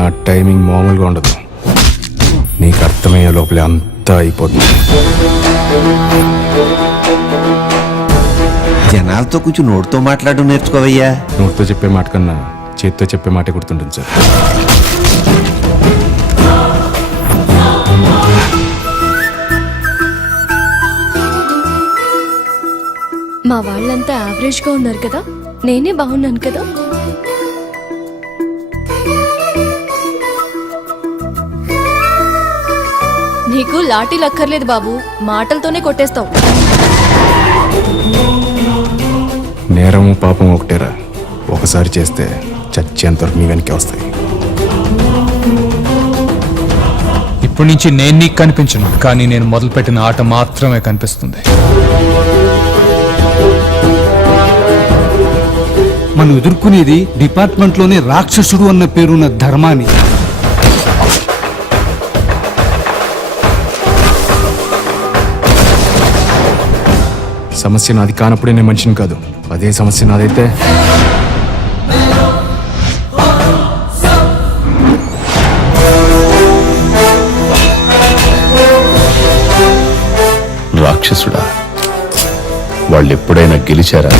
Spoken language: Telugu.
నా టైమింగ్ మామూలుగా ఉండదు. నీకు అర్థమయ్యే లోపలే అంతా అయిపోతుంది. జనాలతో కొంచెం నోటితో మాట్లాడడం నేర్చుకోవయ్యా. నోటితో చెప్పే మాట కన్నా చేతితో చెప్పే మాటే గుర్తుంటుంది సార్. మా వాళ్ళంతా యావరేజ్గా ఉన్నారు కదా, నేనే బాగున్నాను కదా. నీకు లాఠీలు అక్కర్లేదు బాబు, మాటలతోనే కొట్టేస్తావు. నేరము పాపం ఒకటేరా, ఒకసారి చేస్తే చచ్చేంతవరకు నీ వెనకే వస్తాయి. ఇప్పటి నుంచి నేను నీకు కనిపించను, కానీ నేను మొదలుపెట్టిన ఆట మాత్రమే కనిపిస్తుంది. మనం ఎదుర్కొనేది డిపార్ట్మెంట్లోనే రాక్షసుడు అన్న పేరున్న ధర్మాని. సమస్య నాది కానప్పుడే నేను మనిషిని కాదు. అదే సమస్య నాదైతే రాక్షసుడా? వాళ్ళు ఎప్పుడైనా గెలిచారా?